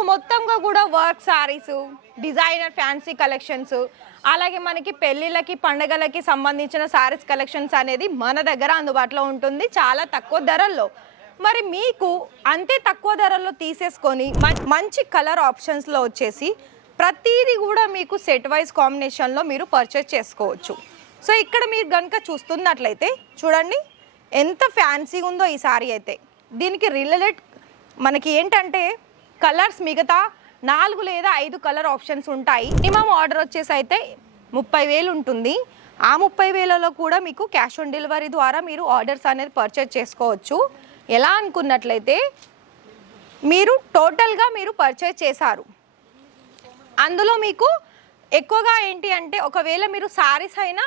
మనకు మొత్తంగా కూడా work saris designer fancy collections అలాగే మనకి పెళ్ళిళ్ళకి పండగలకి సంబంధించిన శారీస్ కలెక్షన్స్ అనేది మన దగ్గర అందుబాటులో ఉంటుంది చాలా తక్కువ ధరల్లో. మరి మీకు అంతే తక్కువ ధరల్లో తీసేసుకొని మంచి కలర్ ఆప్షన్స్లో వచ్చేసి ప్రతీది కూడా మీకు సెట్ వైజ్ కాంబినేషన్లో మీరు పర్చేస్ చేసుకోవచ్చు. సో ఇక్కడ మీరు కనుక చూస్తున్నట్లయితే చూడండి ఎంత ఫ్యాన్సీగా ఉందో ఈ సారీ అయితే. దీనికి రిలేటెడ్ మనకి ఏంటంటే కలర్స్ మిగతా నాలుగు లేదా ఐదు కలర్ ఆప్షన్స్ ఉంటాయి. మినిమం ఆర్డర్ వచ్చేసి అయితే ముప్పై వేలు ఉంటుంది. ఆ ముప్పై వేలలో కూడా మీకు క్యాష్ ఆన్ డెలివరీ ద్వారా మీరు ఆర్డర్స్ అనేది పర్చేజ్ చేసుకోవచ్చు. ఎలా అనుకున్నట్లయితే మీరు టోటల్గా మీరు పర్చేజ్ చేశారు. అందులో మీకు ఎక్కువగా ఏంటి అంటే ఒకవేళ మీరు సారీస్ అయినా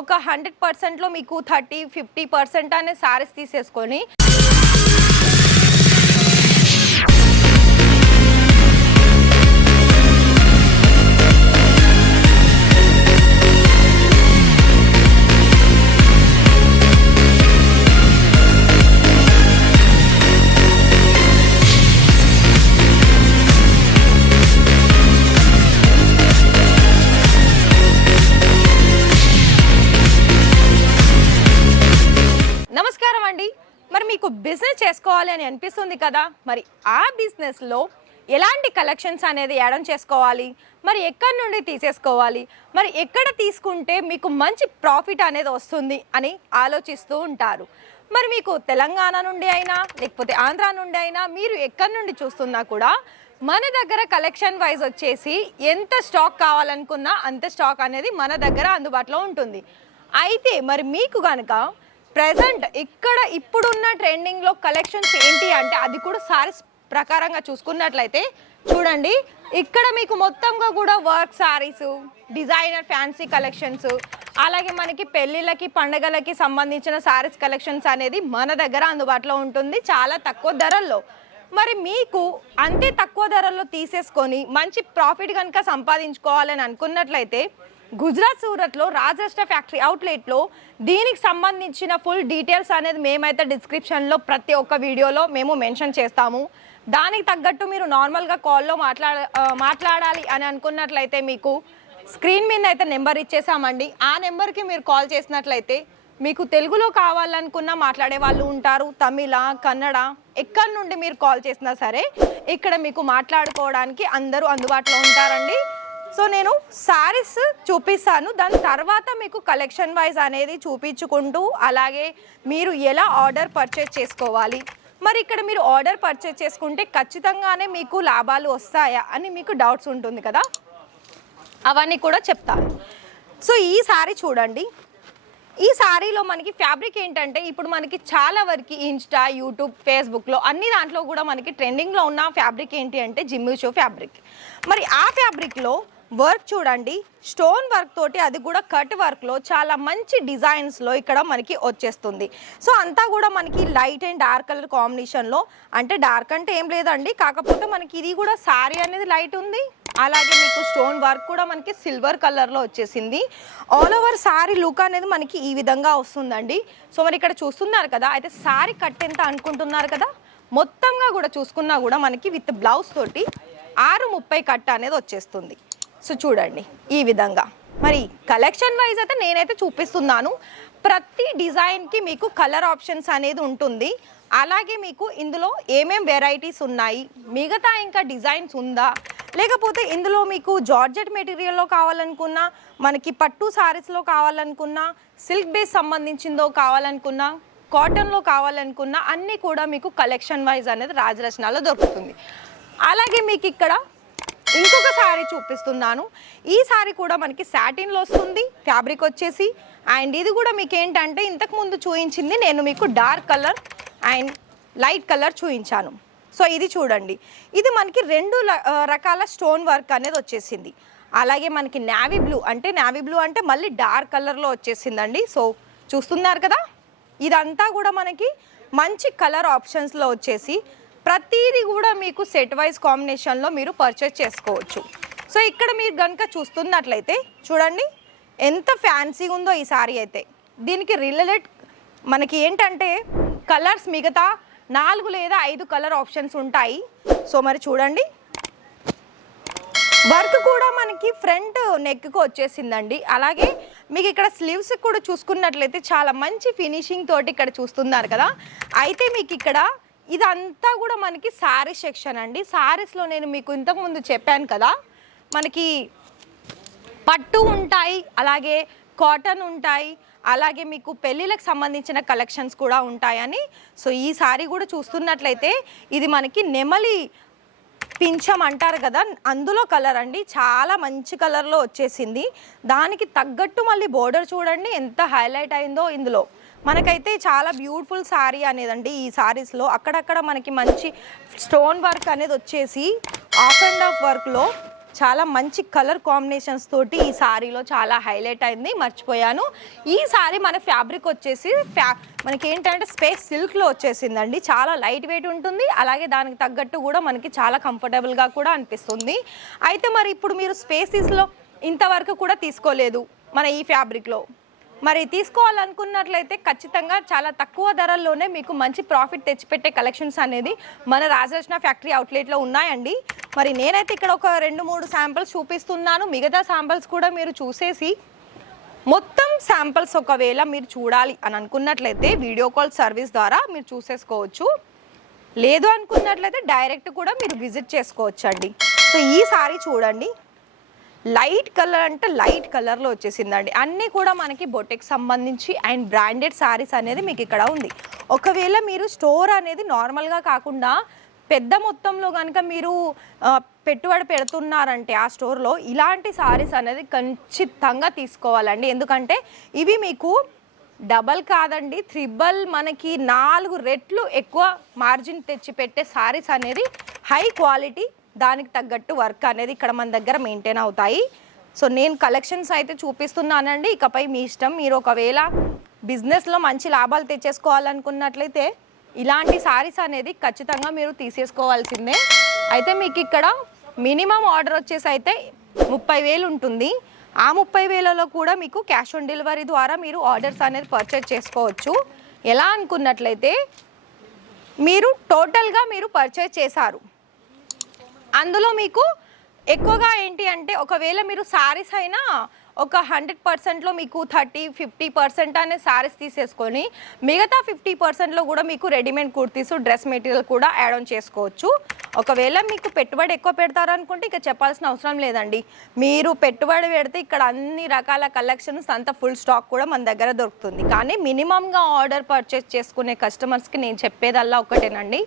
ఒక హండ్రెడ్ పర్సెంట్లో మీకు థర్టీ ఫిఫ్టీ పర్సెంట్ అనే సారీస్ తీసేసుకొని మీకు బిజినెస్ చేసుకోవాలి అని అనిపిస్తుంది కదా? మరి ఆ బిజినెస్లో ఎలాంటి కలెక్షన్స్ అనేది యాడ్ చేసుకోవాలి? మరి ఎక్కడి నుండి తీసేసుకోవాలి? మరి ఎక్కడ తీసుకుంటే మీకు మంచి ప్రాఫిట్ అనేది వస్తుంది అని ఆలోచిస్తూ ఉంటారు. మరి మీకు తెలంగాణ నుండి అయినా లేకపోతే ఆంధ్ర నుండి అయినా మీరు ఎక్కడి నుండి చూస్తున్నా కూడా మన దగ్గర కలెక్షన్ వైజ్ వచ్చేసి ఎంత స్టాక్ కావాలనుకున్నా అంత స్టాక్ అనేది మన దగ్గర అందుబాటులో ఉంటుంది. అయితే మరి మీకు కనుక ప్రజెంట్ ఇక్కడ ఇప్పుడున్న ట్రెండింగ్లో కలెక్షన్స్ ఏంటి అంటే అది కూడా సారీస్ ప్రకారంగా చూసుకున్నట్లయితే చూడండి ఇక్కడ మీకు మొత్తంగా కూడా work saris designer fancy collections అలాగే మనకి పెళ్ళిళ్ళకి పండగలకి సంబంధించిన సారీస్ కలెక్షన్స్ అనేది మన దగ్గర అందుబాటులో ఉంటుంది చాలా తక్కువ ధరల్లో. మరి మీకు అంతే తక్కువ ధరల్లో తీసేసుకొని మంచి ప్రాఫిట్ కనుక సంపాదించుకోవాలని అనుకున్నట్లయితే గుజరాత్ సూరత్లో రాజష్ట ఫ్యాక్టరీ అవుట్లెట్లో దీనికి సంబంధించిన ఫుల్ డీటెయిల్స్ అనేది మేమైతే డిస్క్రిప్షన్లో ప్రతి ఒక్క వీడియోలో మేము మెన్షన్ చేస్తాము. దానికి తగ్గట్టు మీరు నార్మల్గా కాల్లో మాట్లాడ మాట్లాడాలి అని అనుకున్నట్లయితే మీకు స్క్రీన్ మీద అయితే నెంబర్ ఇచ్చేసామండి. ఆ నెంబర్కి మీరు కాల్ చేసినట్లయితే మీకు తెలుగులో కావాలనుకున్న మాట్లాడే వాళ్ళు ఉంటారు. తమిళ కన్నడ ఎక్కడి నుండి మీరు కాల్ చేసినా సరే ఇక్కడ మీకు మాట్లాడుకోవడానికి అందరూ అందుబాటులో ఉంటారండి. సో నేను సారీస్ చూపిస్తాను. దాని తర్వాత మీకు కలెక్షన్ వైజ్ అనేది చూపించుకుంటూ అలాగే మీరు ఎలా ఆర్డర్ పర్చేస్ చేసుకోవాలి. మరి ఇక్కడ మీరు ఆర్డర్ పర్చేస్ చేసుకుంటే ఖచ్చితంగానే మీకు లాభాలు వస్తాయా అని మీకు డౌట్స్ ఉంటుంది కదా? అవన్నీ కూడా చెప్తాను. సో ఈ సారీ చూడండి. ఈ సారీలో మనకి ఫ్యాబ్రిక్ ఏంటంటే ఇప్పుడు మనకి చాలా వరకు ఇన్స్టా యూట్యూబ్ ఫేస్బుక్లో అన్ని దాంట్లో కూడా మనకి ట్రెండింగ్లో ఉన్న ఫ్యాబ్రిక్ ఏంటి అంటే జిమ్మిషో ఫ్యాబ్రిక్ మరి ఆ ఫ్యాబ్రిక్లో వర్క్ చూడండి. స్టోన్ వర్క్ తోటి అది కూడా కట్ వర్క్లో చాలా మంచి డిజైన్స్లో ఇక్కడ మనకి వచ్చేస్తుంది. సో అంతా కూడా మనకి లైట్ అండ్ డార్క్ కలర్ కాంబినేషన్లో అంటే డార్క్ అంటే ఏం లేదండి. కాకపోతే మనకి ఇది కూడా శారీ అనేది లైట్ ఉంది. అలాగే మీకు స్టోన్ వర్క్ కూడా మనకి సిల్వర్ కలర్లో వచ్చేసింది. ఆల్ ఓవర్ సారీ లుక్ అనేది మనకి ఈ విధంగా వస్తుందండి. సో మరి ఇక్కడ చూస్తున్నారు కదా అయితే సారీ కట్ ఎంత అనుకుంటున్నారు కదా? మొత్తంగా కూడా చూసుకున్నా కూడా మనకి విత్ బ్లౌజ్ తోటి ఆరు ముప్పై కట్ అనేది వచ్చేస్తుంది. సో చూడండి ఈ విధంగా. మరి కలెక్షన్ వైజ్ అయితే నేనైతే చూపిస్తున్నాను. ప్రతి డిజైన్కి మీకు కలర్ ఆప్షన్స్ అనేది ఉంటుంది. అలాగే మీకు ఇందులో ఏమేం వెరైటీస్ ఉన్నాయి? మిగతా ఇంకా డిజైన్స్ ఉందా? లేకపోతే ఇందులో మీకు జార్జెట్ మెటీరియల్లో కావాలనుకున్నా మనకి పట్టు సారీస్లో కావాలనుకున్నా సిల్క్ బేస్ సంబంధించిందో కావాలనుకున్నా కాటన్లో కావాలనుకున్నా అన్నీ కూడా మీకు కలెక్షన్ వైజ్ అనేది రాజరచనలో దొరుకుతుంది. అలాగే మీకు ఇక్కడ ఒకసారి చూపిస్తున్నాను. ఈసారి కూడా మనకి సాటిన్లో వస్తుంది ఫ్యాబ్రిక్ వచ్చేసి. అండ్ ఇది కూడా మీకు ఏంటంటే ఇంతకుముందు చూపించింది నేను మీకు dark colour and light colour చూపించాను సో ఇది చూడండి. ఇది మనకి రెండు రకాల స్టోన్ వర్క్ అనేది వచ్చేసింది. అలాగే మనకి నావీ బ్లూ అంటే నావీ బ్లూ అంటే మళ్ళీ డార్క్ కలర్లో వచ్చేసిందండి. సో చూస్తున్నారు కదా? ఇదంతా కూడా మనకి మంచి కలర్ ఆప్షన్స్లో వచ్చేసి ప్రతీది కూడా మీకు సెట్ వైజ్ కాంబినేషన్లో మీరు పర్చేస్ చేసుకోవచ్చు. సో ఇక్కడ మీరు కనుక చూస్తున్నట్లయితే చూడండి ఎంత ఫ్యాన్సీగా ఉందో ఈ సారీ అయితే. దీనికి రిలేటెడ్ మనకి ఏంటంటే కలర్స్ మిగతా నాలుగు లేదా ఐదు కలర్ ఆప్షన్స్ ఉంటాయి. సో మరి చూడండి. వర్క్ కూడా మనకి ఫ్రంట్ నెక్కి వచ్చేసిందండి. అలాగే మీకు ఇక్కడ స్లీవ్స్ కూడా చూసుకున్నట్లయితే చాలా మంచి ఫినిషింగ్ తోటి ఇక్కడ చూస్తున్నారు కదా. అయితే మీకు ఇక్కడ ఇదంతా కూడా మనకి శారీ సెక్షన్ అండి. శారీస్లో నేను మీకు ఇంతకుముందు చెప్పాను కదా. మనకి పట్టు ఉంటాయి అలాగే కాటన్ ఉంటాయి అలాగే మీకు పెళ్ళిళ్ళకి సంబంధించిన కలెక్షన్స్ కూడా ఉంటాయని. సో ఈ సారీ కూడా చూస్తున్నట్లయితే ఇది మనకి నెమలి పింఛం అంటారు కదా అందులో కలర్ అండి. చాలా మంచి కలర్లో వచ్చేసింది. దానికి తగ్గట్టు మళ్ళీ బోర్డర్ చూడండి ఎంత హైలైట్ అయిందో ఇందులో. మనకైతే చాలా బ్యూటిఫుల్ శారీ అనేదండి ఈ శారీస్లో అక్కడక్కడ మనకి మంచి స్టోన్ వర్క్ అనేది వచ్చేసి ఆఫ్ అండ్ ఆఫ్ వర్క్లో చాలా మంచి కలర్ కాంబినేషన్స్ తోటి ఈ సారీలో చాలా హైలైట్ అయింది. మర్చిపోయాను. ఈ సారీ మన ఫ్యాబ్రిక్ వచ్చేసి ఫ్యా మనకి ఏంటంటే స్పేస్ సిల్క్లో వచ్చేసిందండి. చాలా లైట్ వెయిట్ ఉంటుంది. అలాగే దానికి తగ్గట్టు కూడా మనకి చాలా కంఫర్టబుల్గా కూడా అనిపిస్తుంది. అయితే మరి ఇప్పుడు మీరు స్పేసెస్లో ఇంతవరకు కూడా తీసుకోలేదు మన ఈ ఫ్యాబ్రిక్లో. మరి తీసుకోవాలనుకున్నట్లయితే ఖచ్చితంగా చాలా తక్కువ ధరల్లోనే మీకు మంచి ప్రాఫిట్ తెచ్చిపెట్టే కలెక్షన్స్ అనేది మన రాజరచన ఫ్యాక్టరీ అవుట్లెట్లో ఉన్నాయండి. మరి నేనైతే ఇక్కడ ఒక రెండు మూడు శాంపిల్స్ చూపిస్తున్నాను. మిగతా శాంపిల్స్ కూడా మీరు చూసేసి మొత్తం శాంపిల్స్ ఒకవేళ మీరు చూడాలి అని అనుకున్నట్లయితే వీడియో కాల్ సర్వీస్ ద్వారా మీరు చూసేసుకోవచ్చు. లేదు అనుకున్నట్లయితే డైరెక్ట్ కూడా మీరు విజిట్ చేసుకోవచ్చు అండి సో ఈ సారీ చూడండి. లైట్ కలర్ అంటే లైట్ కలర్లో వచ్చేసిందండి. అన్నీ కూడా మనకి బొటెక్ సంబంధించి అండ్ బ్రాండెడ్ శారీస్ అనేది మీకు ఇక్కడ ఉంది. ఒకవేళ మీరు స్టోర్ అనేది నార్మల్గా కాకుండా పెద్ద మొత్తంలో కనుక మీరు పెట్టుబడి పెడుతున్నారంటే ఆ స్టోర్లో ఇలాంటి సారీస్ అనేది ఖచ్చితంగా తీసుకోవాలండి. ఎందుకంటే ఇవి మీకు డబల్ కాదండి త్రిబల్ మనకి నాలుగు రెట్లు ఎక్కువ మార్జిన్ తెచ్చి పెట్టే శారీస్ అనేది హై క్వాలిటీ దానికి తగ్గట్టు వర్క్ అనేది ఇక్కడ మన దగ్గర మెయింటైన్ అవుతాయి. సో నేను కలెక్షన్స్ అయితే చూపిస్తున్నానండి. ఇకపై మీ ఇష్టం. మీరు ఒకవేళ బిజినెస్లో మంచి లాభాలు తెచ్చేసుకోవాలనుకున్నట్లయితే ఇలాంటి శారీస్ అనేది ఖచ్చితంగా మీరు తీసేసుకోవాల్సిందే. అయితే మీకు ఇక్కడ మినిమం ఆర్డర్ వచ్చేసి అయితే ముప్పై వేలు ఉంటుంది. ఆ ముప్పై వేలలో కూడా మీకు క్యాష్ ఆన్ డెలివరీ ద్వారా మీరు ఆర్డర్స్ అనేది పర్చేజ్ చేసుకోవచ్చు. ఎలా అనుకున్నట్లయితే మీరు టోటల్గా మీరు పర్చేజ్ చేశారు. అందులో మీకు ఎక్కువగా ఏంటి అంటే ఒకవేళ మీరు శారీస్ అయినా ఒక హండ్రెడ్ పర్సెంట్లో మీకు థర్టీ ఫిఫ్టీ పర్సెంట్ అనే శారీస్ తీసేసుకొని మిగతా ఫిఫ్టీ పర్సెంట్లో కూడా మీకు రెడీమేడ్ కుర్తీస్ డ్రెస్ మెటీరియల్ కూడా యాడ్ ఆన్ చేసుకోవచ్చు. ఒకవేళ మీకు పెట్టుబడి ఎక్కువ పెడతారనుకుంటే ఇక చెప్పాల్సిన అవసరం లేదండి. మీరు పెట్టుబడి పెడితే ఇక్కడ అన్ని రకాల కలెక్షన్స్ అంత ఫుల్ స్టాక్ కూడా మన దగ్గర దొరుకుతుంది. కానీ మినిమంగా ఆర్డర్ పర్చేస్ చేసుకునే కస్టమర్స్కి నేను చెప్పేదల్లా ఒకటేనండి.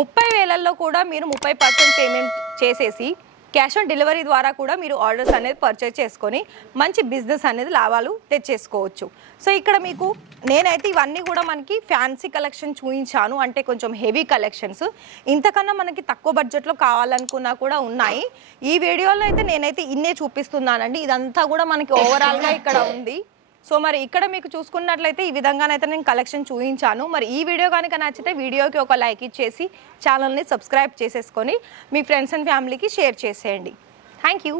ముప్పై వేలల్లో కూడా మీరు ముప్పై పర్సెంట్ పేమెంట్ చేసేసి క్యాష్ ఆన్ డెలివరీ ద్వారా కూడా మీరు ఆర్డర్స్ అనేది పర్చేజ్ చేసుకొని మంచి బిజినెస్ అనేది లాభాలు తెచ్చేసుకోవచ్చు. సో ఇక్కడ మీకు నేనైతే ఇవన్నీ కూడా మనకి ఫ్యాన్సీ కలెక్షన్ చూపించాను అంటే కొంచెం హెవీ కలెక్షన్స్. ఇంతకన్నా మనకి తక్కువ బడ్జెట్లో కావాలనుకున్నా కూడా ఉన్నాయి. ఈ వీడియోలో అయితే నేనైతే ఇన్నే చూపిస్తున్నానండి. ఇదంతా కూడా మనకి ఓవరాల్గా ఇక్కడ ఉంది. సో మరి ఇక్కడ మీకు చూసుకున్నట్లయితే ఈ విధంగానైతే నేను కలెక్షన్ చూపించాను మరి ఈ వీడియో కనుక నచ్చితే వీడియోకి ఒక లైక్ ఇచ్చేసి ఛానల్ని సబ్స్క్రైబ్ చేసేసుకొని మీ ఫ్రెండ్స్ అండ్ ఫ్యామిలీకి షేర్ చేసేయండి. Thank you.